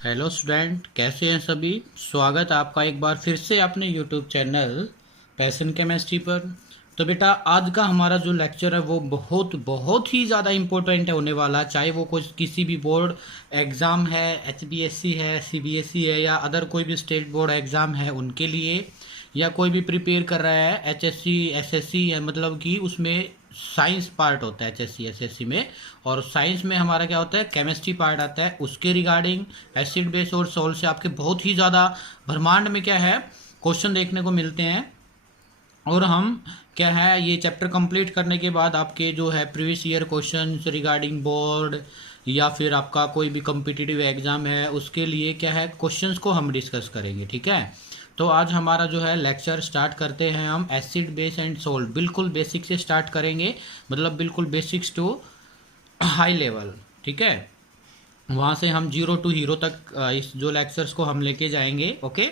Hello student, कैसे हैं सभी। स्वागत आपका एक बार फिर से अपने यूट्यूब चैनल पैशन केमिस्ट्री पर। तो बेटा, आज का हमारा जो लेक्चर है वो बहुत बहुत ही ज़्यादा इम्पोर्टेंट होने वाला, चाहे वो कुछ किसी भी बोर्ड एग्ज़ाम है, एचबीएससी है, सीबीएसई है, या अदर कोई भी स्टेट बोर्ड एग्ज़ाम है उनके लिए, या कोई भी प्रिपेयर कर रहा है एचएससी एसएससी, है मतलब कि उसमें साइंस पार्ट होता है एचएससी एसएससी में। और साइंस में हमारा क्या होता है, केमिस्ट्री पार्ट आता है। उसके रिगार्डिंग एसिड बेस और सॉल्ट से आपके बहुत ही ज़्यादा ब्रह्मांड में क्या है क्वेश्चन देखने को मिलते हैं। और हम क्या है, ये चैप्टर कंप्लीट करने के बाद आपके जो है previous year questions regarding board या फिर आपका कोई भी कम्पिटिटिव एग्जाम है उसके लिए क्या है क्वेश्चंस को हम डिस्कस करेंगे। ठीक है, तो आज हमारा जो है लेक्चर स्टार्ट करते हैं हम एसिड बेस एंड सोल्ट। बिल्कुल बेसिक से स्टार्ट करेंगे, मतलब बिल्कुल बेसिक्स टू हाई लेवल। ठीक है, वहाँ से हम जीरो टू हीरो तक इस जो लेक्चर्स को हम लेके जाएंगे। ओके,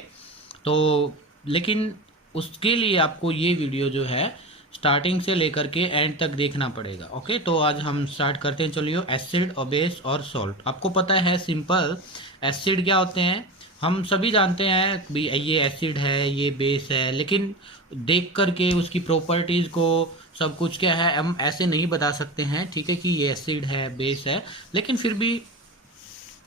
तो लेकिन उसके लिए आपको ये वीडियो जो है स्टार्टिंग से लेकर के एंड तक देखना पड़ेगा। ओके, तो आज हम स्टार्ट करते हैं। चलिए, एसिड और बेस और सॉल्ट। आपको पता है सिंपल एसिड क्या होते हैं, हम सभी जानते हैं भी ये एसिड है ये बेस है, लेकिन देख करके उसकी प्रॉपर्टीज़ को सब कुछ क्या है हम ऐसे नहीं बता सकते हैं। ठीक है, कि ये एसिड है बेस है, लेकिन फिर भी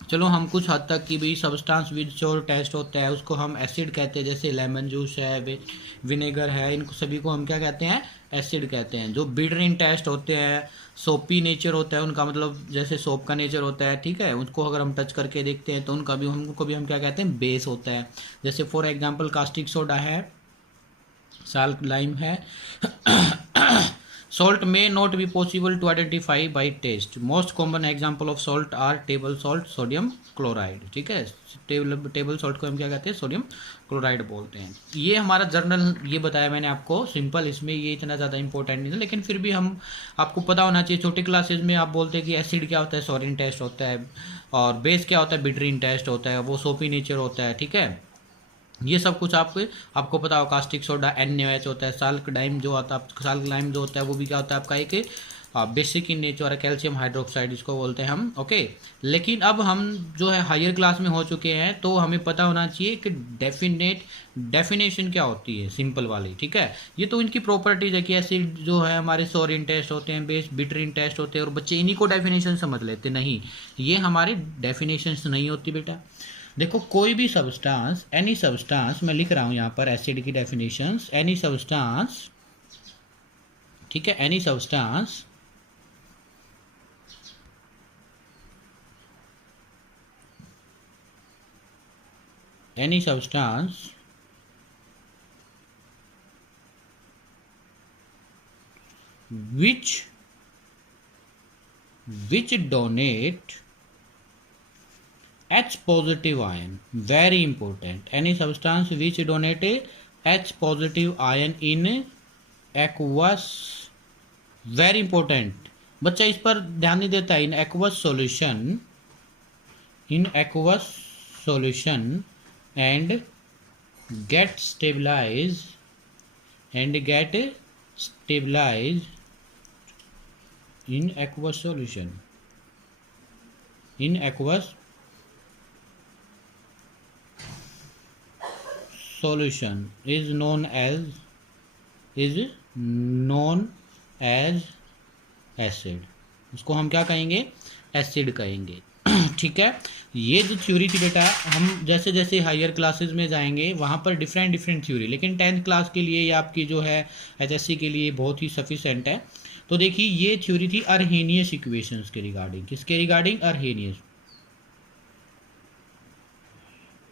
चलो हम कुछ हद तक की भी सब्सटेंस विद जो टेस्ट होता है उसको हम एसिड कहते हैं। जैसे लेमन जूस है, विनेगर है, इनको सभी को हम क्या कहते हैं, एसिड कहते हैं। जो बिटर इन टेस्ट होते हैं, सोपी नेचर होता है उनका, मतलब जैसे सोप का नेचर होता है, ठीक है, उसको अगर हम टच करके देखते हैं तो उनको भी हम क्या कहते हैं, बेस होता है। जैसे फॉर एग्जांपल कास्टिक सोडा है, साल्ट लाइम है। Salt may not be possible to identify by taste. Most common example of salt are table salt, sodium chloride. ठीक है, टेबल सॉल्ट को हम क्या कहते हैं, सोडियम क्लोराइड बोलते हैं। ये हमारा जर्नल ये बताया मैंने आपको सिंपल, इसमें ये इतना ज़्यादा इंपॉर्टेंट नहीं है, लेकिन फिर भी हम आपको पता होना चाहिए। छोटी क्लासेज में आप बोलते हैं कि एसिड क्या होता है, सोरिन टेस्ट होता है, और बेस क्या होता है, बिटरीन टेस्ट होता है, वो सोपी नेचर होता है। ठीक है, ये सब कुछ आपको पता हो। कास्टिक सोडा NaOH होता है। साल्क डाइम जो होता है, साल्क लाइम जो होता है वो भी क्या होता है आपका एक बेसिक इन नेचर है, कैल्शियम हाइड्रोक्साइड इसको बोलते हैं हम। ओके, लेकिन अब हम जो है हायर क्लास में हो चुके हैं, तो हमें पता होना चाहिए कि डेफिनेशन क्या होती है, सिंपल वाली। ठीक है, ये तो इनकी प्रॉपर्टीज है कि एसिड जो है हमारे सोरिन टेस्ट होते हैं, बेस बिटरीन टेस्ट होते हैं, और बच्चे इन्हीं को डेफिनेशन समझ लेते। नहीं, ये हमारी डेफिनेशन नहीं होती बेटा। देखो, कोई भी सब्सटेंस, एनी सब्सटेंस, मैं लिख रहा हूं यहां पर एसिड की डेफिनेशंस। एनी सब्सटेंस, ठीक है, any substance any substance which donate H positive ion, very important. Any substance which donate H positive ion in aqueous, very important. बच्चा इस पर ध्यान नहीं देता है। इन aqueous solution and get stabilized in aqueous solution, in aqueous solution is known as acid। उसको हम क्या कहेंगे, एसिड कहेंगे। ठीक है, ये जो थ्योरी थी बेटा, हम जैसे जैसे हायर क्लासेस में जाएंगे वहाँ पर डिफरेंट थ्योरी, लेकिन 10th क्लास के लिए ये आपकी जो है एचएससी के लिए बहुत ही सफिशेंट है। तो देखिए, ये थ्योरी थी अर्हेनियस इक्वेशंस के रिगार्डिंग। किसके रिगार्डिंग,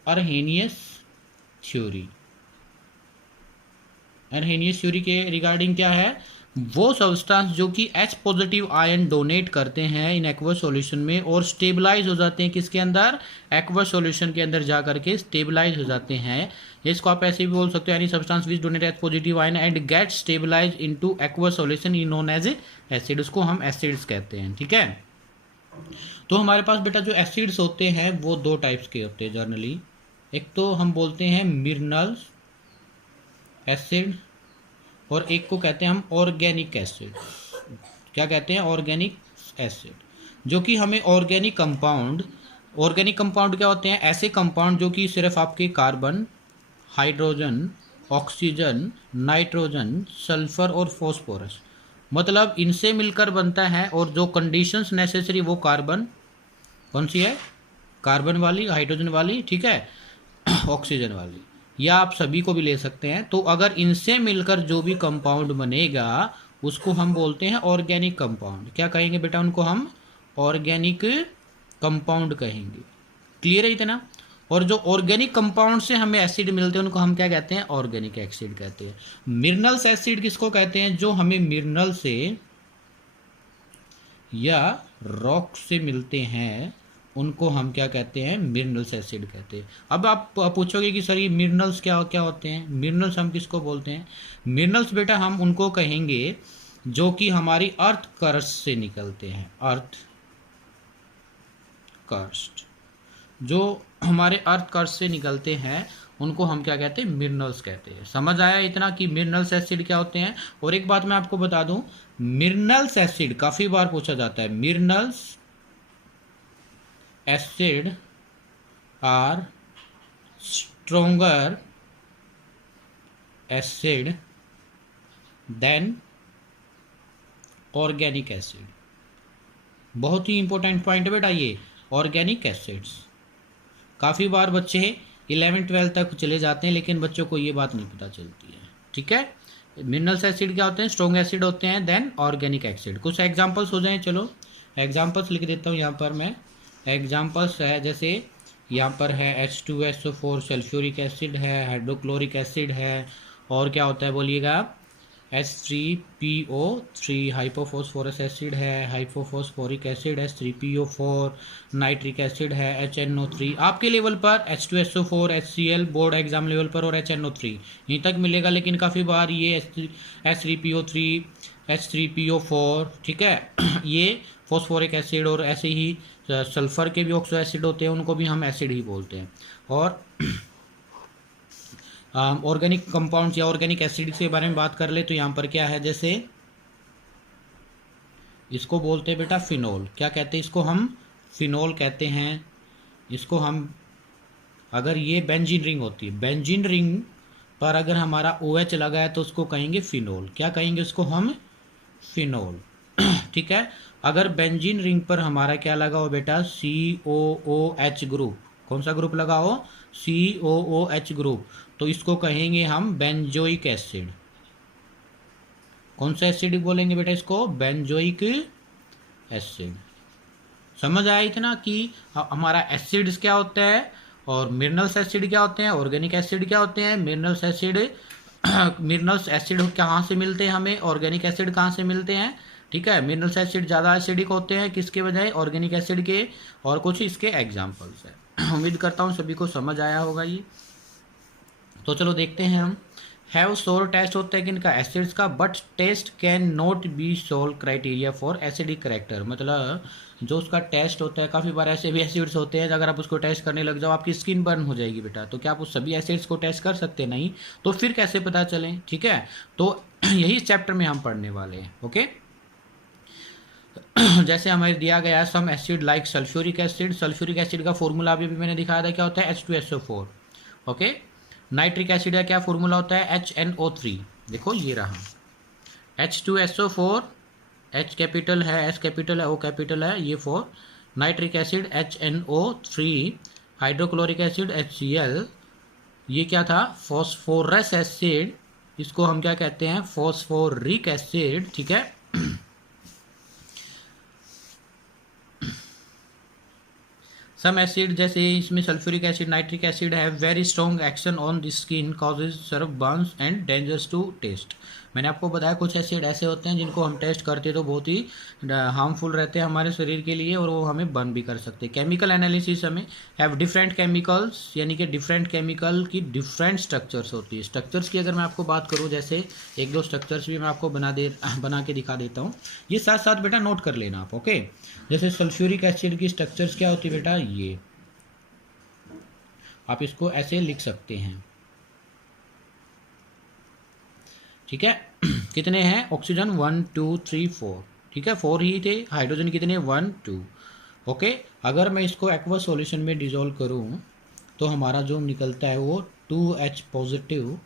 अर्हेनियस थ्योरी। अर्हेनियस थ्योरी के रिगार्डिंग क्या है, वो सब्सटेंस जो कि H पॉजिटिव आयन डोनेट करते हैं इन एक्वस सॉल्यूशन में और स्टेबलाइज हो जाते हैं किसके अंदर, एक्वस सॉल्यूशन के अंदर जा करके स्टेबलाइज हो जाते हैं। इसको आप ऐसे भी बोल सकते हो, any substance which donate H positive ion and get stabilize into aqueous solution in known as acid, उसको हम एसिड्स कहते हैं। ठीक है, तो हमारे पास बेटा जो एसिड्स होते हैं वो दो टाइप्स के होते हैं जनरली। एक तो हम बोलते हैं मिनरल्स एसिड, और एक को कहते हैं हम ऑर्गेनिक एसिड। क्या कहते हैं, ऑर्गेनिक एसिड, जो कि हमें ऑर्गेनिक कंपाउंड ऑर्गेनिक कंपाउंड क्या होते हैं? ऐसे कंपाउंड जो कि सिर्फ आपके carbon, hydrogen, oxygen, nitrogen, sulphur और फॉस्फोरस, मतलब इनसे मिलकर बनता है, और जो कंडीशंस नेसेसरी वो कार्बन, कौन सी है? कार्बन वाली, हाइड्रोजन वाली, ठीक है, ऑक्सीजन वाली, या आप सभी को भी ले सकते हैं। तो अगर इनसे मिलकर जो भी कंपाउंड बनेगा उसको हम बोलते हैं ऑर्गेनिक कंपाउंड। क्या कहेंगे बेटा? उनको हम ऑर्गेनिक कंपाउंड कहेंगे। क्लियर है इतना? और जो ऑर्गेनिक कंपाउंड से हमें एसिड मिलते हैं उनको हम क्या कहते हैं? ऑर्गेनिक एसिड कहते हैं। मिनरल्स एसिड किसको कहते हैं? जो हमें मिनरल से या रॉक से मिलते हैं उनको हम क्या कहते हैं? मिनरल्स एसिड कहते हैं। अब आप पूछोगे कि सर ये मिनरल्स क्या क्या होते हैं? मिनरल्स हम किसको बोलते हैं? मिनरल्स बेटा हम उनको कहेंगे जो कि हमारी अर्थ क्रस्ट से निकलते हैं। अर्थ क्रस्ट, जो हमारे अर्थ क्रस्ट से निकलते हैं उनको हम क्या कहते हैं? मिनरल्स कहते हैं। समझ आया इतना कि मिनरल्स एसिड क्या होते हैं? और एक बात मैं आपको बता दूं, मिनरल्स एसिड काफ़ी बार पूछा जाता है। Minerals acid are stronger acid than organic acid. बहुत ही इंपॉर्टेंट पॉइंट है बेटा ये, ऑर्गेनिक एसिड्स। काफ़ी बार बच्चे 11वीं-12वीं तक चले जाते हैं लेकिन बच्चों को ये बात नहीं पता चलती है, ठीक है। मिनरल्स एसिड क्या होते हैं? स्ट्रॉन्ग एसिड होते हैं, देन ऑर्गेनिक एसिड। कुछ एग्जांपल्स हो जाएं, चलो एग्जांपल्स लिख देता हूँ यहाँ पर मैं। एग्जांपल्स है जैसे यहाँ पर है H2SO4 सल्फ्यूरिक एसिड है, हाइड्रोक्लोरिक एसिड है, और क्या होता है बोलिएगा? H3PO3 हाइपोफॉस्फोरस एसिड है, hypophosphoric acid H3PO4, nitric acid है, HNO3। आपके लेवल पर H2SO4, HCl board exam level पर, और HNO3 यहीं तक मिलेगा। लेकिन काफ़ी बार ये H3PO3, H3PO4, ठीक है, ये फॉस्फोरिक एसिड, और ऐसे ही सल्फर के भी ऑक्सो एसिड होते हैं, उनको भी हम एसिड ही बोलते हैं। और ऑर्गेनिक कंपाउंड्स या ऑर्गेनिक एसिड के बारे में बात कर ले तो यहाँ पर क्या है? जैसे इसको बोलते हैं बेटा फिनोल। क्या कहते हैं इसको? हम फिनोल कहते हैं इसको हम। अगर ये बेंजीन रिंग होती है, बेंजीन रिंग पर अगर हमारा OH लगा है तो उसको कहेंगे फिनोल। क्या कहेंगे उसको? हम फिनोल, ठीक है। अगर बेंजीन रिंग पर हमारा क्या लगा हो बेटा? COOH group. कौन सा ग्रुप लगा हो? COOH ग्रुप, तो इसको कहेंगे हम बेंजोइक एसिड। कौन सा एसिड बोलेंगे बेटा इसको? Benzoic acid. समझ आया इतना कि हमारा एसिड्स क्या होता है और मिनरल्स एसिड क्या होते हैं, ऑर्गेनिक एसिड क्या होते हैं। मिनरल्स एसिड मिनरल्स एसिड कहाँ से मिलते हैं हमें, ऑर्गेनिक एसिड कहाँ से मिलते हैं, ठीक है। मिनरल्स एसिड ज़्यादा एसिडिक होते हैं किसके बजाय? ऑर्गेनिक एसिड के। और कुछ इसके एग्जाम्पल्स है। उम्मीद करता हूँ सभी को समझ आया होगा ये। तो चलो देखते हैं हम। हैव सोर टेस्ट होता है किनका? एसिड्स का, but taste can not be sole criteria for acidic character. मतलब जो उसका टेस्ट होता है, काफ़ी बार ऐसे भी एसिड्स होते हैं अगर आप उसको टेस्ट करने लग जाओ आपकी स्किन बर्न हो जाएगी बेटा। तो क्या आप उस सभी एसिड्स को टेस्ट कर सकते? नहीं। तो फिर कैसे पता चलें, ठीक है। तो यही चैप्टर में हम पढ़ने वाले हैं, ओके। जैसे हमें दिया गया some acid like sulphuric acid. Sulphuric acid का फॉर्मूला अभी मैंने दिखाया था, क्या होता है? H2SO4, okay. नाइट्रिक एसिड का क्या फॉर्मूला होता है? HNO3। देखो ये रहा H2SO4, H कैपिटल है, S कैपिटल है, O कैपिटल है, ये 4। Nitric acid HNO3, hydrochloric acid HCl, ये क्या था? फॉस्फोरस एसिड, इसको हम क्या कहते हैं? फॉस्फोरिक एसिड, ठीक है। सम एसिड जैसे इसमें सल्फ्यूरिक एसिड, नाइट्रिक एसिड है very strong action on the skin, causes severe burns and dangers to taste. मैंने आपको बताया कुछ एसिड ऐसे होते हैं जिनको हम टेस्ट करते तो बहुत ही हार्मफुल रहते हैं हमारे शरीर के लिए, और वो हमें बर्न भी कर सकते हैं। केमिकल एनालिसिस हमें हैव डिफरेंट केमिकल्स, यानी कि डिफरेंट केमिकल की डिफरेंट स्ट्रक्चर्स होती है। स्ट्रक्चर्स की अगर मैं आपको बात करूँ, जैसे एक दो स्ट्रक्चर्स भी मैं आपको बना के दिखा देता हूँ, ये साथ साथ बेटा नोट कर लेना आप, ओके। जैसे सल्फ्यूरिक एसिड की स्ट्रक्चर्स क्या होती है बेटा? ये आप इसको ऐसे लिख सकते हैं, ठीक है। कितने हैं? ऑक्सीजन 1 2 3 4, ठीक है, 4 ही थे। हाइड्रोजन कितने? 1 2, ओके। अगर मैं इसको एक्वा सॉल्यूशन में डिजोल्व करूँ तो हमारा जो निकलता है वो 2H positive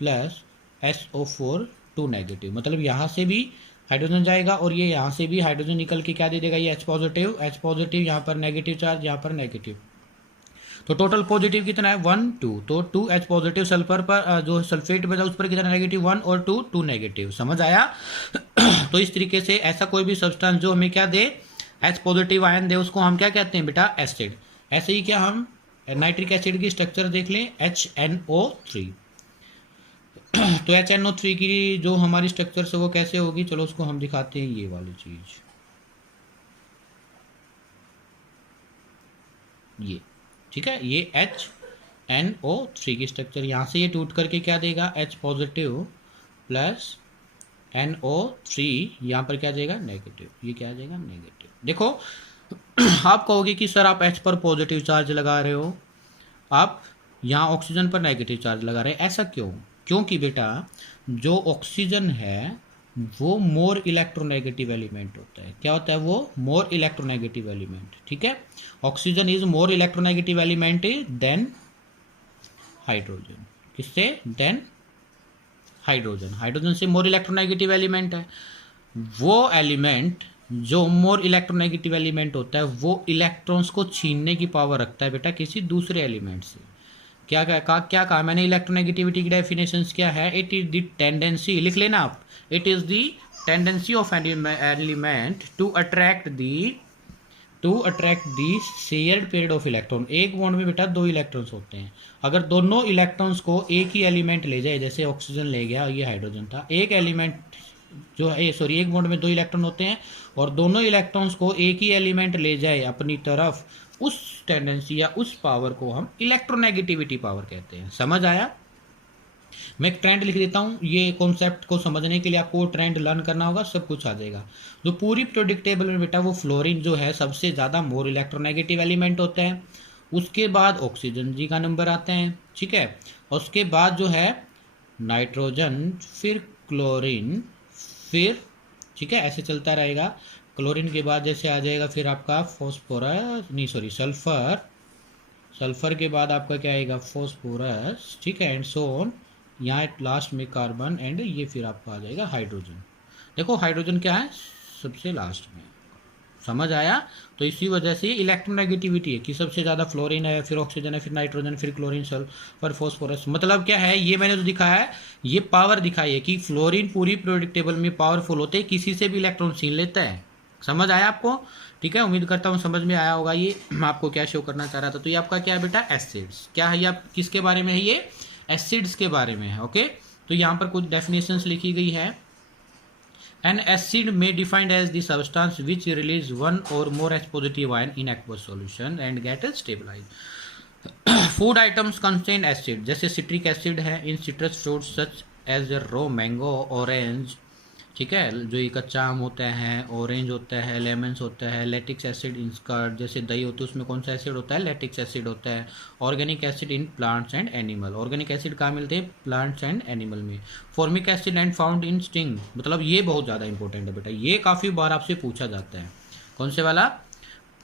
plus SO4 2 negative, मतलब यहाँ से भी हाइड्रोजन जाएगा और ये यहाँ से भी हाइड्रोजन निकल के क्या दे देगा, ये H पॉजिटिव यहाँ पर नेगेटिव चार्ज, यहाँ पर नेगेटिव। तो टोटल पॉजिटिव कितना है 1 2, तो 2H पॉजिटिव सल्फर पर जो सल्फेट बचा उस पर कितना नेगेटिव 1 और 2 2 नेगेटिव। समझ आया? तो इस तरीके से ऐसा कोई भी सब्सटेंस जो हमें क्या दे, H पॉजिटिव आयन दे, उसको हम क्या कहते हैं बेटा, एसिड। ऐसे ही क्या हम नाइट्रिक एसिड की स्ट्रक्चर देख लें, HNO3। तो HNO3 की जो हमारी स्ट्रक्चर से वो कैसे होगी, चलो उसको हम दिखाते हैं, ये वाली चीज, ये ठीक है, ये HNO3 की स्ट्रक्चर, यहाँ से ये टूट करके क्या देगा, H पॉजिटिव प्लस NO3, यहाँ पर क्या देगा नेगेटिव, ये क्या देगा नेगेटिव। देखो आप कहोगे कि सर आप H पर पॉजिटिव चार्ज लगा रहे हो, आप यहाँ ऑक्सीजन पर नेगेटिव चार्ज लगा रहे हैं, ऐसा क्यों? क्योंकि बेटा जो ऑक्सीजन है वो मोर इलेक्ट्रोनेगेटिव एलिमेंट होता है। क्या होता है वो? More electronegative element. ठीक है, oxygen is more electronegative element than hydrogen. किससे? Than hydrogen. हाइड्रोजन से मोर इलेक्ट्रोनेगेटिव एलिमेंट है। वो एलिमेंट जो मोर इलेक्ट्रोनेगेटिव एलिमेंट होता है वो इलेक्ट्रॉन्स को छीनने की पावर रखता है बेटा किसी दूसरे एलिमेंट से। क्या कहा मैंने? इलेक्ट्रोनेगेटिविटी की डेफिनेशन क्या है? इट इज द टेंडेंसी, लिख लेना आप, it is the tendency of element to attract the shared pair of electron. एक बॉन्ड में बेटा 2 इलेक्ट्रॉन्स होते हैं, अगर दोनों इलेक्ट्रॉन्स को एक ही एलिमेंट ले जाए, जैसे ऑक्सीजन ले गया और ये हाइड्रोजन था, एक एलिमेंट जो है सॉरी एक बॉन्ड में 2 इलेक्ट्रॉन होते हैं और दोनों इलेक्ट्रॉन्स को एक ही एलिमेंट ले जाए अपनी तरफ, उस टेंडेंसी या उस पावर को हम इलेक्ट्रोनेगेटिविटी पावर कहते हैं। समझ आया? मैं एक ट्रेंड लिख देता हूँ, ये कॉन्सेप्ट को समझने के लिए आपको ट्रेंड लर्न करना होगा, सब कुछ आ जाएगा। जो पूरी पीरियोडिक टेबल में बेटा वो फ्लोरीन जो है सबसे ज़्यादा मोर इलेक्ट्रोनेगेटिव एलिमेंट होता है, उसके बाद ऑक्सीजन जी का नंबर आता है, ठीक है, और उसके बाद जो है नाइट्रोजन, फिर क्लोरीन, फिर ठीक है ऐसे चलता रहेगा। क्लोरीन के बाद जैसे आ जाएगा फिर आपका फॉस्फोरस, नहीं सॉरी सल्फर, सल्फर के बाद आपका क्या आएगा, फॉस्फोरस, ठीक है, एंड सो ऑन, यहाँ लास्ट में कार्बन, एंड ये फिर आपका आ जाएगा हाइड्रोजन। देखो हाइड्रोजन क्या है, सबसे लास्ट में। समझ आया? तो इसी वजह से इलेक्ट्रोनेगेटिविटी है कि सबसे ज़्यादा फ्लोरीन है, फिर ऑक्सीजन है, फिर नाइट्रोजन, फिर क्लोरीन, सल्फर, फॉस्फोरस। मतलब क्या है, ये मैंने जो दिखाया है ये पावर दिखाई है कि फ्लोरीन पूरी पीरियोडिक टेबल में पावरफुल होते हैं, किसी से भी इलेक्ट्रॉन छीन लेता है। समझ आया आपको? ठीक है, उम्मीद करता हूँ समझ में आया होगा। ये मैं आपको क्या शो करना चाह रहा था, तो ये आपका क्या है बेटा, एसिड्स। क्या है ये, आप किसके बारे में है, ये एसिड्स के बारे में है। ओके, तो यहाँ पर कुछ डेफिनेशंस लिखी गई है। An acid may defined as the substance which release one or more H positive ion in aqueous solution and get stabilized. Food items contain acid, जैसे citric acid है in citrus fruits such as raw mango, orange, ठीक है, जो ये कच्चा आम होता है, ऑरेंज होता है, लेमन्स होता है, लैटिक्स एसिड इन स्कर्ड, जैसे दही होती है उसमें कौन सा एसिड होता है, लैटिक्स एसिड होता है। Organic acid in plants and animal, organic acid कहाँ मिलते हैं, प्लांट्स एंड एनिमल में। Formic acid and found in sting, मतलब ये बहुत ज़्यादा इंपॉर्टेंट है बेटा, ये काफ़ी बार आपसे पूछा जाता है। कौन से वाला?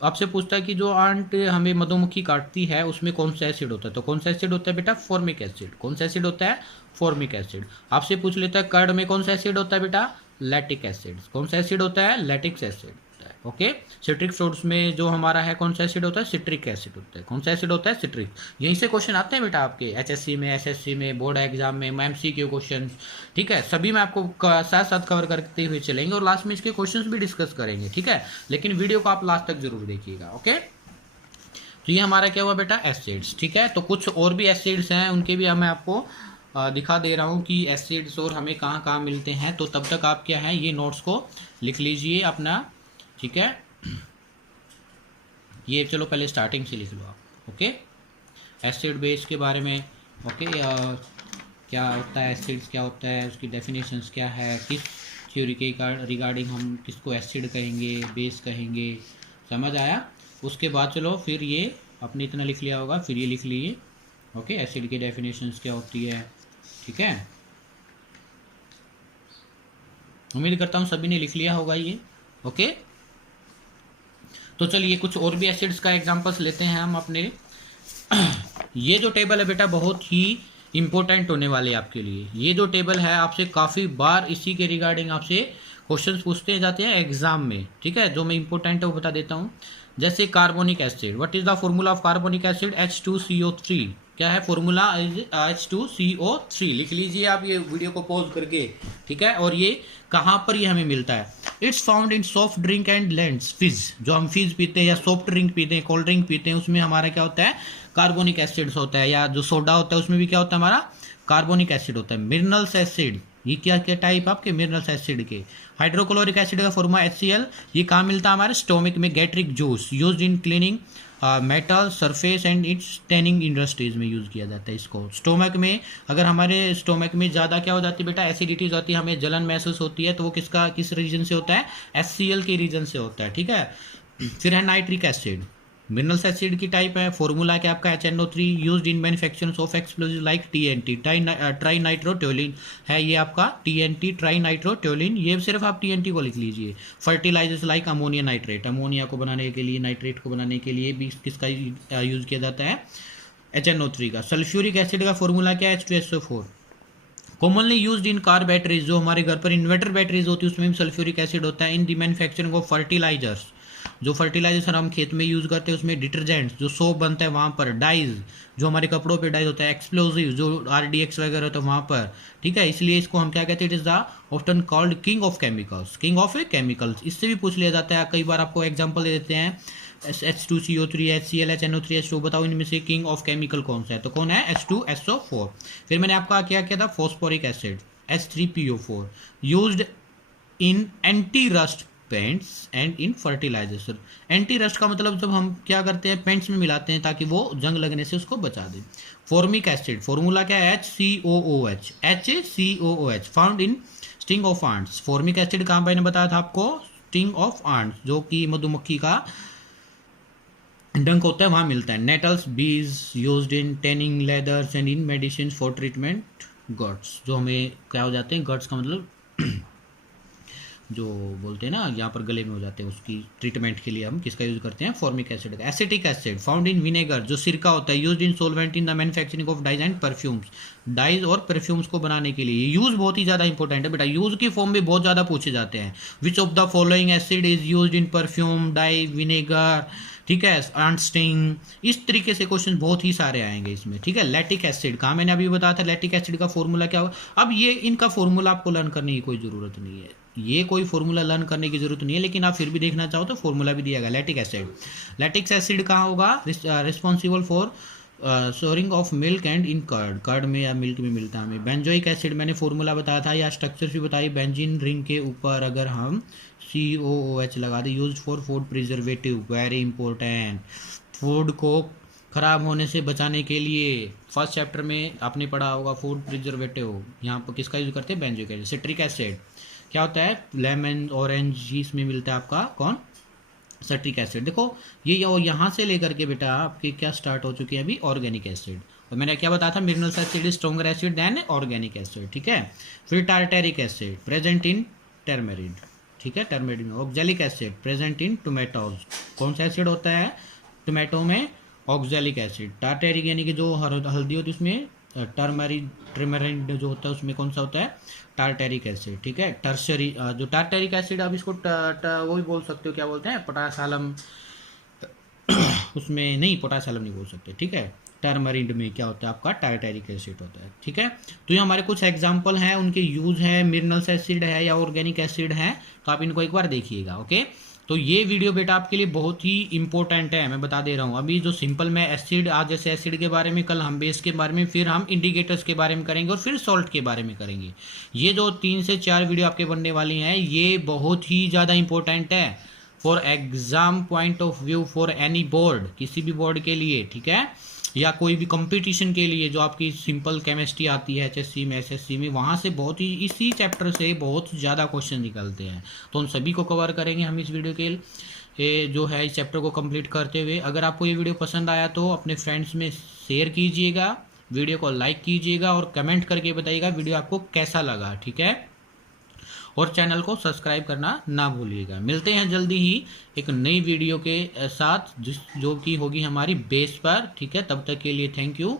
आपसे पूछता है कि जो आंट हमें मधुमक्खी काटती है उसमें कौन सा एसिड होता है, तो कौन सा एसिड होता है बेटा, फॉर्मिक एसिड। कौन सा एसिड होता है, फॉर्मिक एसिड। आपसे पूछ लेता है कर्ड में कौन सा एसिड होता है बेटा, लैटिक एसिड। कौन सा एसिड होता है, लैटिक्स एसिड होता है। ओके, सिट्रिक फ्रूट्स में जो हमारा है कौन सा एसिड होता है, सिट्रिक एसिड होता है। कौन सा एसिड होता है, सिट्रिक। यहीं से क्वेश्चन आते हैं बेटा आपके एचएससी में, एसएससी में, बोर्ड एग्जाम में, एमसीक्यू क्वेश्चन, ठीक है, सभी में आपको साथ साथ कवर करते हुए चलेंगे और लास्ट में इसके क्वेश्चन भी डिस्कस करेंगे, ठीक है, लेकिन वीडियो को आप लास्ट तक जरूर देखिएगा। ओके, तो ये हमारा क्या हुआ बेटा, एसिड्स। ठीक है, तो कुछ और भी एसिड्स हैं, उनके भी मैं आपको दिखा दे रहा हूँ कि एसिड्स और हमें कहाँ कहाँ मिलते हैं। तो तब तक आप क्या है, ये नोट्स को लिख लीजिए अपना, ठीक है, ये चलो पहले स्टार्टिंग से लिख लो आप। ओके, एसिड बेस के बारे में, ओके, क्या होता है एसिड्स, क्या होता है, उसकी डेफिनेशंस क्या है, किस थ्योरी के रिगार्डिंग हम किसको एसिड कहेंगे, बेस कहेंगे। समझ आया? उसके बाद चलो फिर ये आपने इतना लिख लिया होगा, फिर ये लिख लीजिए। ओके, एसिड की डेफिनेशंस क्या होती है, ठीक है, उम्मीद करता हूँ सभी ने लिख लिया होगा ये। ओके, तो चलिए कुछ और भी एसिड्स का एग्जांपल्स लेते हैं हम अपने। ये जो टेबल है बेटा बहुत ही इंपॉर्टेंट होने वाले है आपके लिए। ये जो टेबल है आपसे काफ़ी बार इसी के रिगार्डिंग आपसे क्वेश्चंस पूछते जाते हैं एग्जाम में, ठीक है। जो मैं इंपॉर्टेंट है वो बता देता हूँ। जैसे carbonic acid, what is the formula of carbonic acid? H2CO3। क्या है फॉर्मूला? Is H2CO3। लिख लीजिए आप ये वीडियो को पॉज करके, ठीक है। और ये कहाँ पर ये हमें मिलता है? It's found in soft drink and lends फिज। जो हम फिज पीते हैं या सॉफ्ट ड्रिंक पीते हैं, कोल्ड ड्रिंक पीते हैं, उसमें हमारा क्या होता है? कार्बोनिक एसिड्स होता है। या जो सोडा होता है उसमें भी क्या होता है? हमारा कार्बोनिक एसिड होता है। मिनरल्स एसिड, ये क्या क्या टाइप आपके मिनरल्स एसिड के? हाइड्रोक्लोरिक एसिड का फॉर्मूला HCl। ये कहाँ मिलता है? हमारे स्टोमिक में। Gastric juice used in cleaning metal surface and it's tanning industries में यूज़ किया जाता है इसको। स्टोमक में, अगर हमारे स्टोमक में ज़्यादा क्या हो जाती है बेटा? एसिडिटीज होती है, हमें जलन महसूस होती है, तो वो किस रीजन से होता है? HCl के रीजन से होता है, ठीक है। फिर है नाइट्रिक एसिड, मिनरल्स एसिड की टाइप है। फॉर्मूला क्या आपका? HNO3 used in manufacturing of explosive like TNT, try nitrotoluene है ये आपका। TNT ट्राई नाइट्रोटोलिन, ये सिर्फ आप TNT को लिख लीजिए। Fertilisers like ammonia nitrate, ammonia को बनाने के लिए, नाइट्रेट को बनाने के लिए भी किसका यूज किया जाता है? HNO3 का। सल्फ्यूरिक एसिड का फॉर्मूला क्या है? H2SO4। Commonly used in car batteries, जो हमारे घर पर इन्वर्टर बैटरीज होती है उसमें भी सल्फ्यूरिक एसिड होता है। इन दी मैन्युफैक्चरिंग ऑफ फर्टिलाइजर्स, जो फर्टिलाइजर हम खेत में यूज़ करते हैं उसमें। डिटर्जेंट्स, जो सोप बनता है वहाँ पर। डाइज, जो हमारे कपड़ों पे डाइज होता है। एक्सप्लोजिव, जो RDX वगैरह होता है वहाँ पर, ठीक है। इसलिए इसको हम क्या कहते हैं? It is the often called king of chemicals, king of chemicals. इससे भी पूछ लिया जाता है, कई बार आपको एग्जाम्पल दे देते हैं। H2CO3, HCl, HNO3, H2, बताओ इनमें से किंग ऑफ केमिकल कौन सा है? तो कौन है? H2SO4। फिर मैंने आपका क्या किया था? Phosphoric acid, H3PO4 used in anti rust paints and in fertilisers. Anti rust का मतलब जब हम क्या करते हैं? पेंट्स में मिलाते हैं ताकि वो जंग लगने से उसको बचा दे। फॉर्मिक एसिड, फॉर्मूला क्या है? HCOOH found in sting of ants. Formic acid कहाँ मैंने बताया था आपको? स्टिंग ऑफ आंट्स, जो कि मधुमक्खी का डंक होता है वहाँ मिलता है। नेटल्स बीज used in tending leathers and in medicine for treatment guts, जो हमें क्या हो जाते हैं? गट्स का मतलब जो बोलते हैं ना यहाँ पर गले में हो जाते हैं, उसकी ट्रीटमेंट के लिए हम किसका यूज करते हैं? फॉर्मिक एसिड का। Acetic acid found in vinegar, जो सिरका होता है। Used in solvent in the manufacturing of dyes and perfumes, dyes और परफ्यूम्स को बनाने के लिए। यूज बहुत ही ज़्यादा इंपॉर्टेंट है बेटा, यूज की फॉर्म में बहुत ज़्यादा पूछे जाते हैं। Which of the following acid is used in perfume, dye, vinegar, ठीक है, एंड स्टिंग। इस तरीके से क्वेश्चन बहुत ही सारे आएंगे इसमें, ठीक है। लैटिक एसिड कहाँ मैंने अभी बताया था? लैटिक एसिड का फॉर्मूला क्या होगा? अब ये इनका फॉर्मूला आपको लर्न करने की कोई ज़रूरत नहीं है, ये कोई फॉर्मूला लर्न करने की जरूरत नहीं है, लेकिन आप फिर भी देखना चाहो तो फॉर्मूला भी दिया गया। लैटिक एसिड, लैटिक एसिड कहाँ होगा? Responsible for souring of milk and in curd, curd में या मिल्क में मिलता है हमें। बेंजोइक एसिड मैंने फॉर्मूला बताया था या स्ट्रक्चर भी बताई। बेंजीन रिंग के ऊपर अगर हम COOH लगा दें, use for food preservative, very important. Food को खराब होने से बचाने के लिए फर्स्ट चैप्टर में आपने पढ़ा होगा फूड प्रिजर्वेटिव, यहाँ पर किसका यूज करते हैं? Benzoic acid. सिट्रिक एसिड क्या होता है? लेमन, ऑरेंज, इसमें मिलता है आपका कौन? Citric acid. देखो ये यहाँ से लेकर के बेटा आपके क्या स्टार्ट हो चुके हैं अभी? Organic acid. और मैंने क्या बताया था? Minerals acid is stronger acid than organic acid, ठीक है। फिर tartaric acid present in turmeric, ठीक है, टर्मेरिन में। Oxalic acid present in tomatoes, कौन सा एसिड होता है टोमेटो में? Oxalic acid. टार्टेरिक यानी कि जो हल्दी होती है उसमें टर्मेरिन जो होता है उसमें कौन सा होता है? टार्टेरिक एसिड, ठीक है। टर्शरी, जो टार्टेरिक एसिड आप इसको वो भी बोल सकते हो, क्या बोलते हैं? पोटासालम उसमें नहीं, पोटासालम नहीं बोल सकते, ठीक है। टर्मरिन में क्या होता है आपका? टार्टेरिक एसिड होता है, ठीक है। तो ये हमारे कुछ एग्जाम्पल हैं, उनके यूज है। मिनरल्स एसिड है या ऑर्गेनिक एसिड है, तो आप इनको एक बार देखिएगा, ओके। तो ये वीडियो बेटा आपके लिए बहुत ही इंपॉर्टेंट है, मैं बता दे रहा हूँ। अभी जो सिंपल में एसिड, आज जैसे एसिड के बारे में, कल हम बेस के बारे में, फिर हम इंडिकेटर्स के बारे में करेंगे और फिर सॉल्ट के बारे में करेंगे। ये जो 3 से 4 वीडियो आपके बनने वाली हैं, ये बहुत ही ज़्यादा इंपॉर्टेंट है for exam point of view, for any board, किसी भी बोर्ड के लिए, ठीक है, या कोई भी कंपटीशन के लिए। जो आपकी सिंपल केमिस्ट्री आती है HSC में, SSC में, वहाँ से बहुत ही इसी चैप्टर से बहुत ज़्यादा क्वेश्चन निकलते हैं। तो उन सभी को कवर करेंगे हम इस वीडियो के जो है इस चैप्टर को कंप्लीट करते हुए। अगर आपको ये वीडियो पसंद आया तो अपने फ्रेंड्स में शेयर कीजिएगा, वीडियो को लाइक कीजिएगा और कमेंट करके बताइएगा वीडियो आपको कैसा लगा, ठीक है। और चैनल को सब्सक्राइब करना ना भूलिएगा। मिलते हैं जल्दी ही एक नई वीडियो के साथ जो कि होगी हमारी बेस पर। ठीक है, तब तक के लिए थैंक यू।